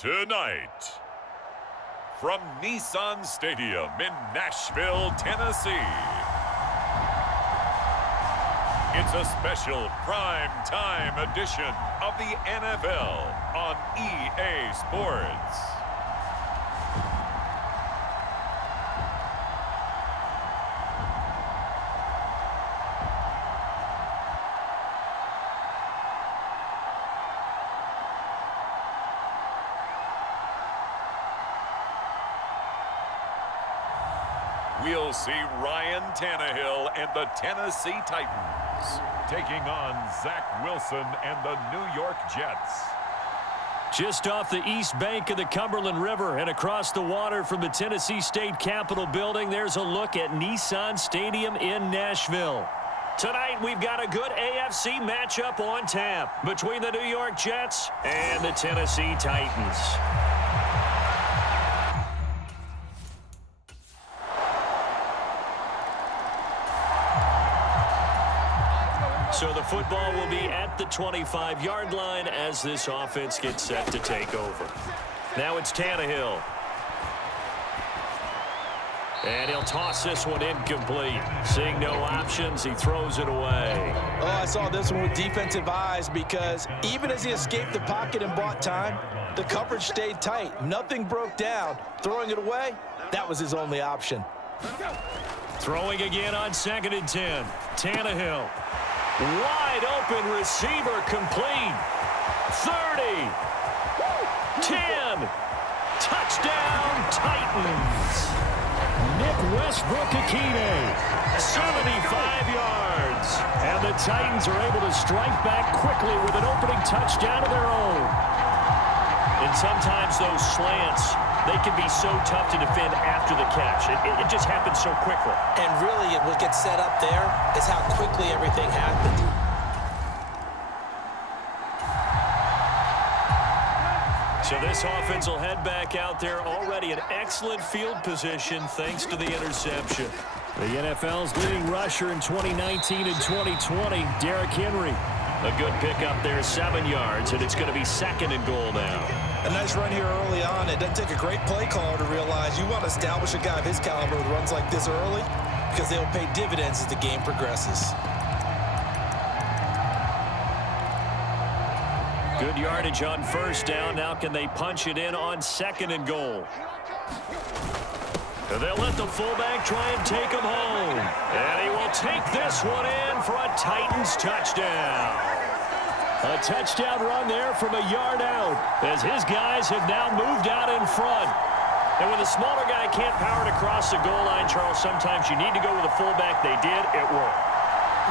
Tonight, from Nissan Stadium in Nashville, Tennessee, it's a special prime time edition of the NFL on EA Sports. We'll see Ryan Tannehill and the Tennessee Titans taking on Zach Wilson and the New York Jets. Just off the east bank of the Cumberland River and across the water from the Tennessee State Capitol building, there's a look at Nissan Stadium in Nashville. Tonight, we've got a good AFC matchup on tap between the New York Jets and the Tennessee Titans. So the football will be at the 25-yard line as this offense gets set to take over. Now it's Tannehill. And he'll toss this one incomplete. Seeing no options, he throws it away. Oh, I saw this one with defensive eyes because even as he escaped the pocket and bought time, the coverage stayed tight. Nothing broke down. Throwing it away, that was his only option. Throwing again on 2nd and 10. Tannehill. Wide open receiver complete. 30. 10. Touchdown Titans. Nick Westbrook-Akine. 75 yards. And the Titans are able to strike back quickly with an opening touchdown of their own. And sometimes those slants, they can be so tough to defend after the catch. It just happens so quickly. And really, what gets set up there is how quickly everything happened. So this offense will head back out there already in excellent field position thanks to the interception. The NFL's leading rusher in 2019 and 2020, Derrick Henry. A good pickup there, 7 yards, and it's going to be 2nd and goal now. A nice run here early on. It doesn't take a great play caller to realize you want to establish a guy of his caliber with runs like this early because they'll pay dividends as the game progresses. Good yardage on 1st down. Now can they punch it in on 2nd and goal? They'll let the fullback try and take him home. And he will take this one in for a Titans touchdown. A touchdown run there from a yard out as his guys have now moved out in front. And when the smaller guy can't power it across the goal line, Charles, sometimes you need to go with a fullback. They did. It worked.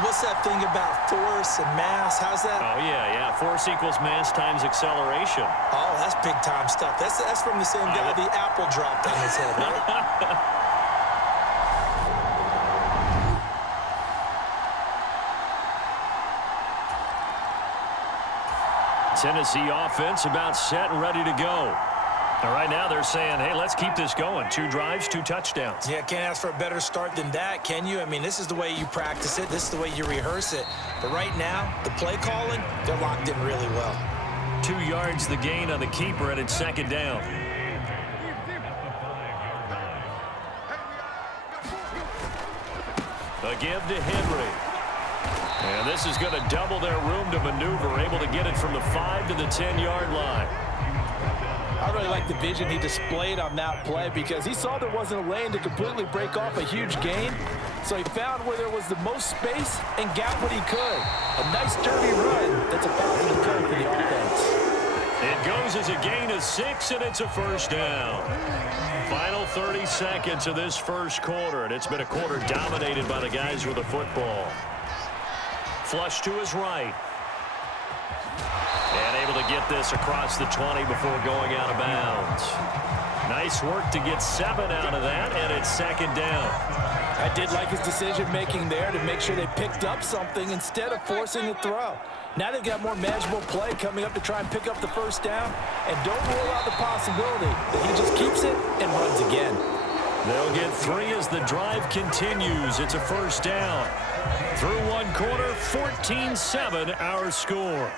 What's that thing about force and mass? How's that? Oh, yeah. Force equals mass times acceleration. Oh, that's big-time stuff. That's from the same guy the apple dropped on his head, right? Tennessee offense about set and ready to go. And right now they're saying, hey, let's keep this going. 2 drives, 2 touchdowns. Yeah, can't ask for a better start than that, can you? I mean, this is the way you practice it. This is the way you rehearse it. But right now, the play calling, they're locked in really well. 2 yards the gain on the keeper, and it's 2nd down. A give to Henry. And this is going to double their room to maneuver, able to get it from the 5 to the 10-yard line. I really like the vision he displayed on that play because he saw there wasn't a lane to completely break off a huge gain. So he found where there was the most space and got what he could. A nice dirty run that's a positive play for the offense. It goes as a gain of 6, and it's a 1st down. Final 30 seconds of this 1st quarter, and it's been a quarter dominated by the guys with the football. Flush to his right. And get this across the 20 before going out of bounds. Nice work to get 7 out of that, and it's second down. I did like his decision-making there to make sure they picked up something instead of forcing the throw. Now they've got more manageable play coming up to try and pick up the first down, and don't rule out the possibility that he just keeps it and runs again. They'll get 3 as the drive continues. It's a first down. Through one quarter, 14-7 our score.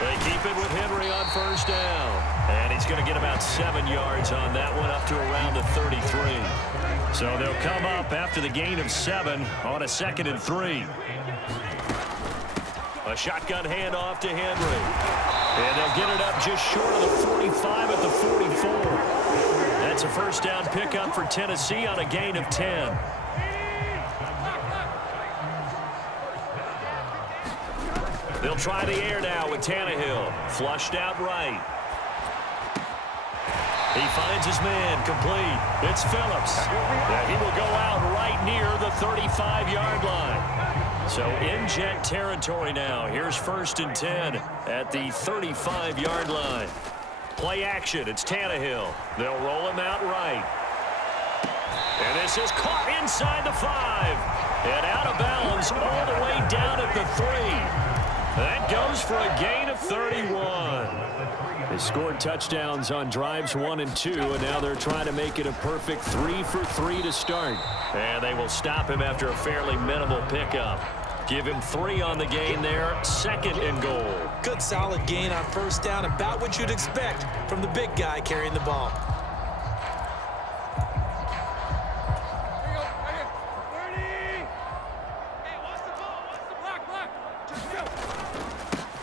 They keep it with Henry on first down. And he's going to get about 7 yards on that one, up to around the 33. So they'll come up after the gain of 7 on a 2nd and 3. A shotgun handoff to Henry. And they'll get it up just short of the 45 at the 44. That's a first down pickup for Tennessee on a gain of 10. They'll try the air now with Tannehill. Flushed out right. He finds his man complete. It's Phillips. And he will go out right near the 35-yard line. So in jet territory now. Here's 1st and 10 at the 35-yard line. Play action. It's Tannehill. They'll roll him out right. And this is caught inside the 5. And out of bounds all the way down at the 3. That goes for a gain of 31. They scored touchdowns on drives 1 and 2, and now they're trying to make it a perfect 3 for 3 to start. And they will stop him after a fairly minimal pickup. Give him 3 on the gain there, 2nd and goal. Good solid gain on first down, about what you'd expect from the big guy carrying the ball.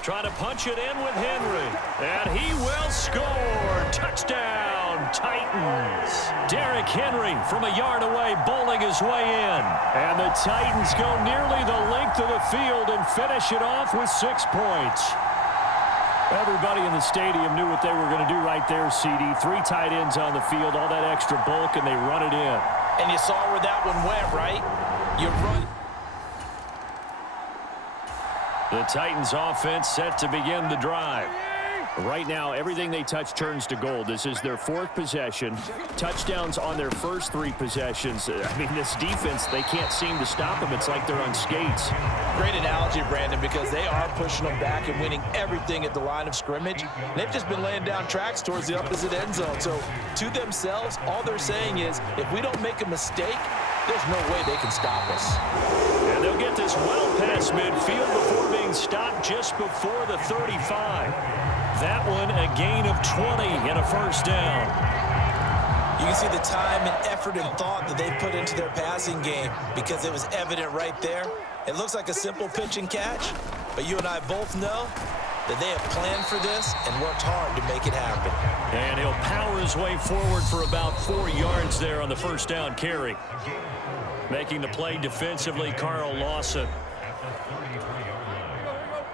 Trying to punch it in with Henry. And he will score. Touchdown, Titans. Derrick Henry from a yard away, bowling his way in. And the Titans go nearly the length of the field and finish it off with 6 points. Everybody in the stadium knew what they were going to do right there, CD. 3 tight ends on the field, all that extra bulk, and they run it in. And you saw where that one went, right? You run. The Titans offense set to begin the drive. Right now, everything they touch turns to gold. This is their 4th possession. Touchdowns on their first 3 possessions. I mean, this defense, they can't seem to stop them. It's like they're on skates. Great analogy, Brandon, because they are pushing them back and winning everything at the line of scrimmage. They've just been laying down tracks towards the opposite end zone. So, to themselves, all they're saying is, if we don't make a mistake, there's no way they can stop us. And they'll get this well past midfield before being stopped just before the 35. That one a gain of 20 and a first down. You can see the time and effort and thought that they put into their passing game because it was evident right there. It looks like a simple pitch and catch, but you and I both know that they have planned for this and worked hard to make it happen. And he'll power his way forward for about 4 yards there on the first down carry. Making the play defensively, Carl Lawson.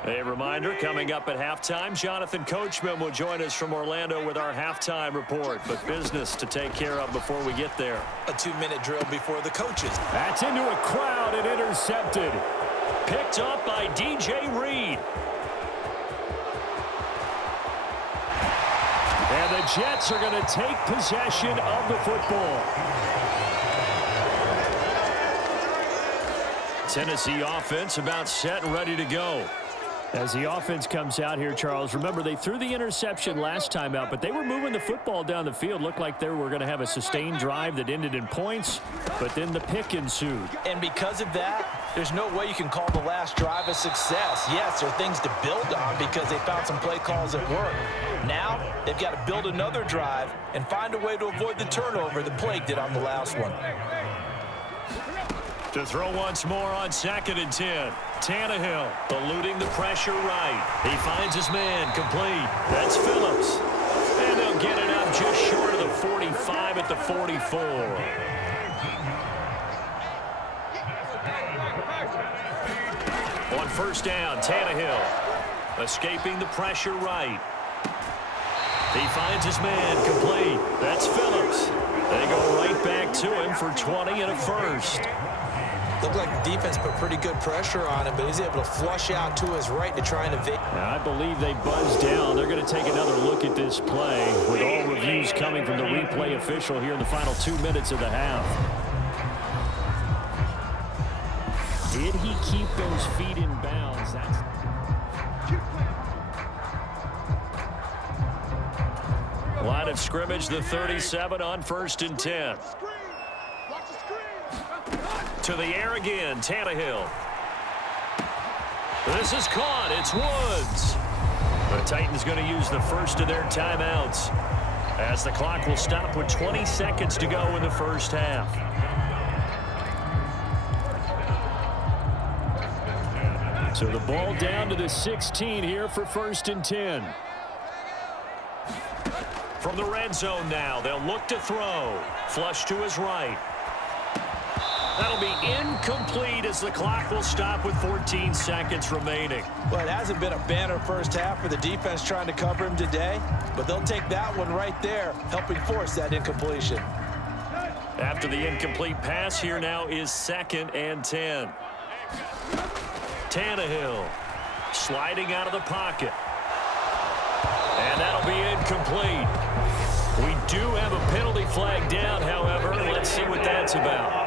A reminder, coming up at halftime, Jonathan Coachman will join us from Orlando with our halftime report. But business to take care of before we get there. A 2-minute drill before the coaches. That's into a crowd and intercepted. Picked up by DJ Reed. And the Jets are going to take possession of the football. Tennessee offense about set and ready to go. As the offense comes out here, Charles, remember they threw the interception last time out, but they were moving the football down the field. Looked like they were going to have a sustained drive that ended in points, but then the pick ensued. And because of that, there's no way you can call the last drive a success. Yes, there are things to build on because they found some play calls at work. Now, they've got to build another drive and find a way to avoid the turnover that plagued it on the last one. To throw once more on 2nd and 10. Tannehill eluding the pressure right. He finds his man complete. That's Phillips. And they'll get it up just short of the 45 at the 44. On first down, Tannehill escaping the pressure right. He finds his man complete. That's Phillips. They go right back to him for 20 and a first. Looked like the defense put pretty good pressure on him, but he's able to flush out to his right to try and evade. I believe they buzzed down. They're going to take another look at this play with all reviews coming from the replay official here in the final 2 minutes of the half. Did he keep those feet in bounds? That's... Line of scrimmage, the 37 on 1st and 10. To the air again, Tannehill. This is caught. It's Woods. The Titans going to use the first of their timeouts as the clock will stop with 20 seconds to go in the first half. So the ball down to the 16 here for 1st and 10. From the red zone now, they'll look to throw. Flush to his right. That'll be incomplete as the clock will stop with 14 seconds remaining. Well, it hasn't been a banner first half for the defense trying to cover him today, but they'll take that one right there, helping force that incompletion. After the incomplete pass, here now is 2nd and 10. Tannehill sliding out of the pocket. And that'll be incomplete. We do have a penalty flag down, however. Let's see what that's about.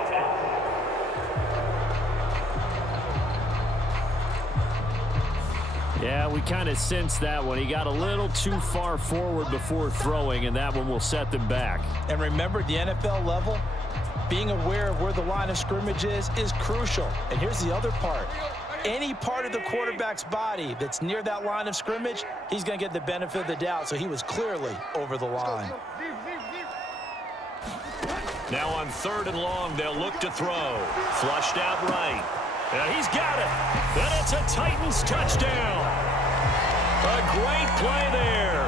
Yeah, we kind of sensed that one. He got a little too far forward before throwing, and that one will set them back. And remember, the NFL level, being aware of where the line of scrimmage is crucial. And here's the other part. Any part of the quarterback's body that's near that line of scrimmage, he's going to get the benefit of the doubt. So he was clearly over the line. Now on 3rd and long, they'll look to throw. Flushed out right. And he's got it. And it's a Titans touchdown. A great play there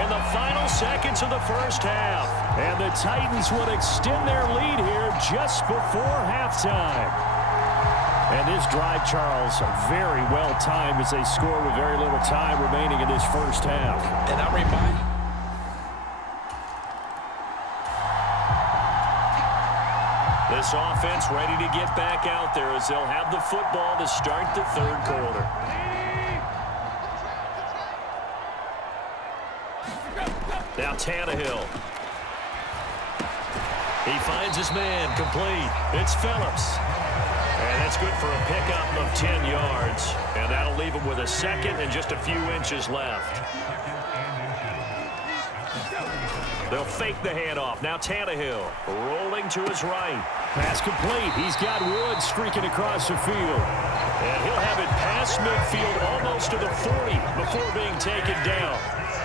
in the final seconds of the first half. And the Titans would extend their lead here just before halftime. And this drive, Charles, very well timed as they score with very little time remaining in this first half. And I'm reminded. This offense ready to get back out there as they'll have the football to start the 3rd quarter. Now Tannehill. He finds his man, complete. It's Phillips. And that's good for a pickup of 10 yards. And that'll leave him with a 2nd and just a few inches left. They'll fake the handoff. Now Tannehill rolling to his right. Pass complete. He's got Woods streaking across the field. And he'll have it past midfield almost to the 40 before being taken down.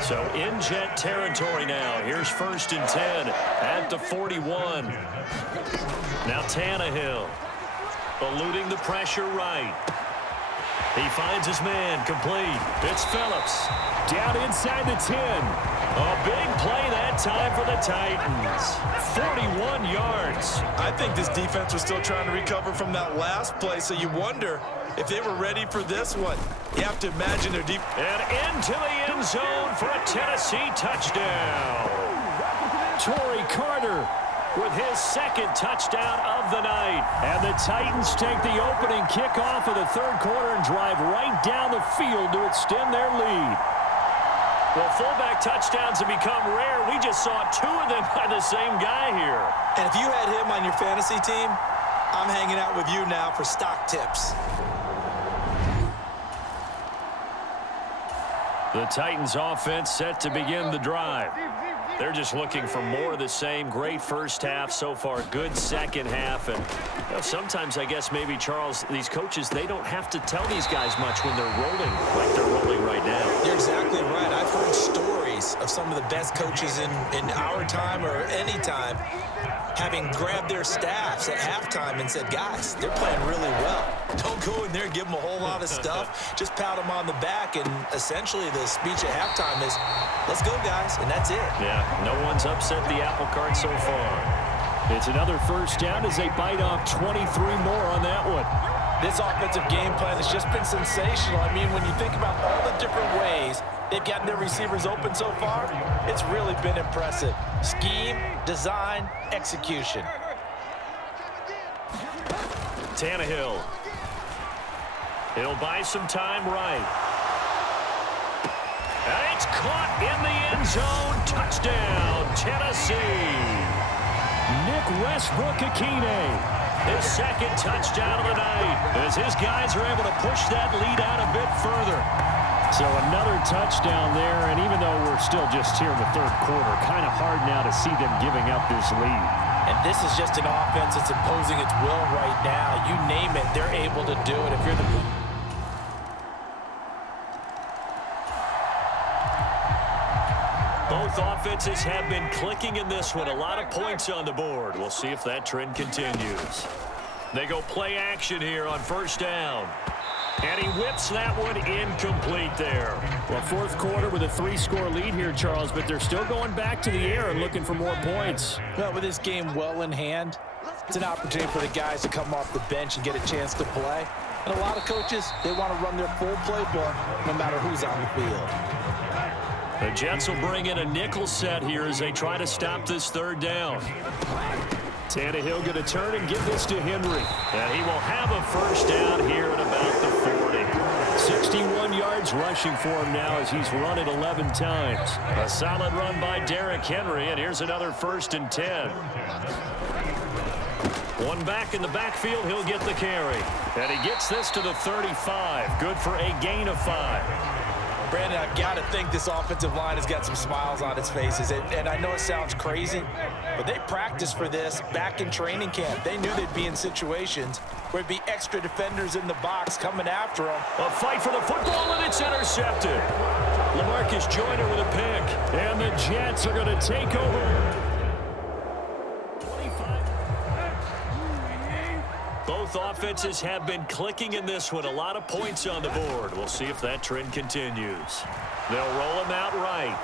So in jet territory now. Here's 1st and 10 at the 41. Now Tannehill eluding the pressure right. He finds his man, complete. It's Phillips. Down inside the 10. A big play that time for the Titans. 41 yards. I think this defense was still trying to recover from that last play, so you wonder if they were ready for this one. You have to imagine their deep. And into the end zone for a Tennessee touchdown. Torrey Carter with his 2nd touchdown of the night. And the Titans take the opening kickoff of the 3rd quarter and drive right down the field to extend their lead. Well, fullback touchdowns have become rare. We just saw 2 of them by the same guy here. And if you had him on your fantasy team, I'm hanging out with you now for stock tips. The Titans offense set to begin the drive. They're just looking for more of the same. Great first half so far. Good second half. And you know, sometimes I guess maybe, Charles, these coaches, they don't have to tell these guys much when they're rolling like they're rolling right now. You're exactly right. I've heard stories of some of the best coaches in our time or any time having grabbed their staffs at halftime and said, guys, they're playing really well. Don't go in there and give them a whole lot of stuff. Just pat them on the back. And essentially the speech at halftime is, let's go, guys. And that's it. Yeah, no one's upset the apple cart so far. It's another first down as they bite off 23 more on that one. This offensive game plan has just been sensational. I mean, when you think about all the different ways they've gotten their receivers open so far, it's really been impressive. Scheme, design, execution. Tannehill. He'll buy some time right. And it's caught in the end zone. Touchdown, Tennessee. Nick Westbrook-Akine, his second touchdown of the night, as his guys are able to push that lead out a bit further. So another touchdown there, and even though we're still just here in the third quarter, kind of hard now to see them giving up this lead. And this is just an offense that's imposing its will right now. You name it, they're able to do it. If you're the... Both offenses have been clicking in this one. A lot of points on the board. We'll see if that trend continues. They go play action here on first down. And he whips that one incomplete there. Well, fourth quarter with a 3-score lead here, Charles, but they're still going back to the air and looking for more points. Well, with this game well in hand, it's an opportunity for the guys to come off the bench and get a chance to play. And a lot of coaches, they want to run their full playbook no matter who's on the field. The Jets will bring in a nickel set here as they try to stop this third down. Tannehill going to turn and give this to Henry. And he will have a first down here at about the 40. 61 yards rushing for him now as he's run it 11 times. A solid run by Derrick Henry, and here's another 1st and 10. One back in the backfield, he'll get the carry. And he gets this to the 35. Good for a gain of 5. Brandon, I've got to think this offensive line has got some smiles on its faces. And I know it sounds crazy, but they practiced for this back in training camp. They knew they'd be in situations where it'd be extra defenders in the box coming after them. A fight for the football, and it's intercepted. LaMarcus Joyner with a pick. And the Jets are going to take over. Both offenses have been clicking in this one. A lot of points on the board. We'll see if that trend continues. They'll roll him out right.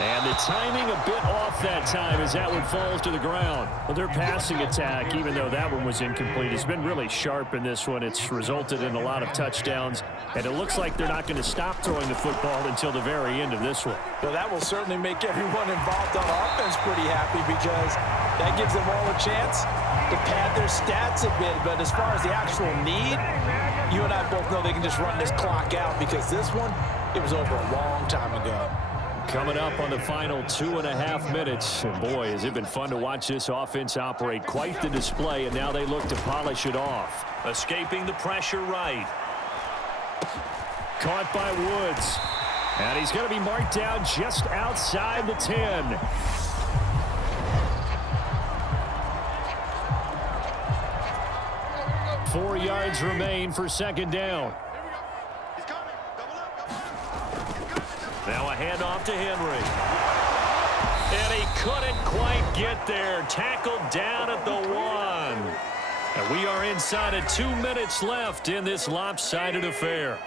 And the timing a bit off that time as that one falls to the ground. Well, their passing attack, even though that one was incomplete, has been really sharp in this one. It's resulted in a lot of touchdowns, and it looks like they're not going to stop throwing the football until the very end of this one. Well, that will certainly make everyone involved on offense pretty happy because that gives them all a chance to pad their stats a bit. But as far as the actual need, you and I both know they can just run this clock out because this one, it was over a long time ago. Coming up on the final 2.5 minutes. And boy, has it been fun to watch this offense operate. Quite the display, and now they look to polish it off. Escaping the pressure right. Caught by Woods. And he's going to be marked down just outside the 10. Four yards remain for second down. Now a handoff to Henry. And he couldn't quite get there. Tackled down at the 1. And we are inside of 2 minutes left in this lopsided affair.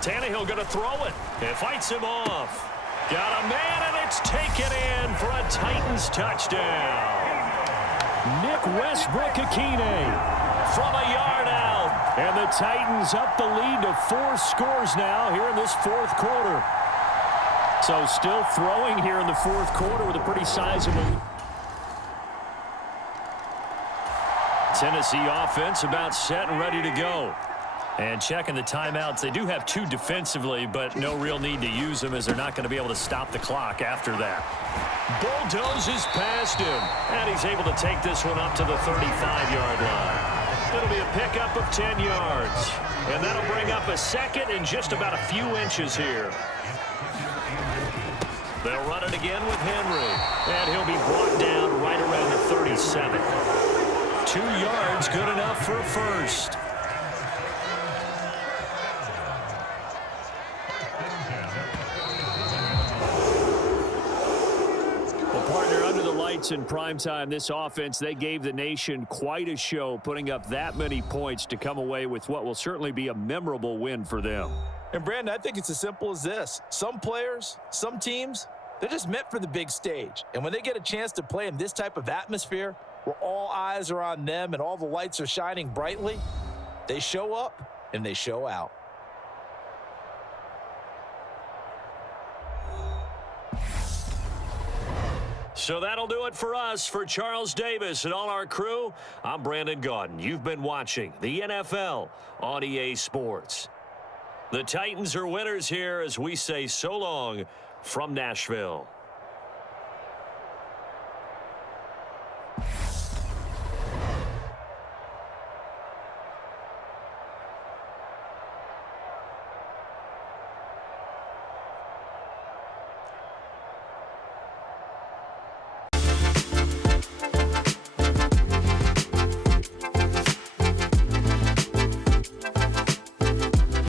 Tannehill going to throw it. It fights him off. Got a man, and it's taken in for a Titans touchdown. Nick Westbrook-Akine from a yard out. And the Titans up the lead to 4 scores now here in this fourth quarter. So still throwing here in the fourth quarter with a pretty sizable. Tennessee offense about set and ready to go. And checking the timeouts. They do have 2 defensively, but no real need to use them as they're not going to be able to stop the clock after that. Bulldozes past him, and he's able to take this one up to the 35-yard line. It'll be a pickup of 10 yards, and that'll bring up a second in just about a few inches here. They'll run it again with Henry, and he'll be brought down right around the 37. 2 yards, good enough for a first. In primetime, this offense, they gave the nation quite a show, putting up that many points to come away with what will certainly be a memorable win for them. And Brandon, I think it's as simple as this. Some players, some teams, they're just meant for the big stage. And when they get a chance to play in this type of atmosphere where all eyes are on them and all the lights are shining brightly, they show up and they show out. So that'll do it for us. For Charles Davis and all our crew, I'm Brandon Gaudin. You've been watching the NFL on EA Sports. The Titans are winners here as we say so long from Nashville.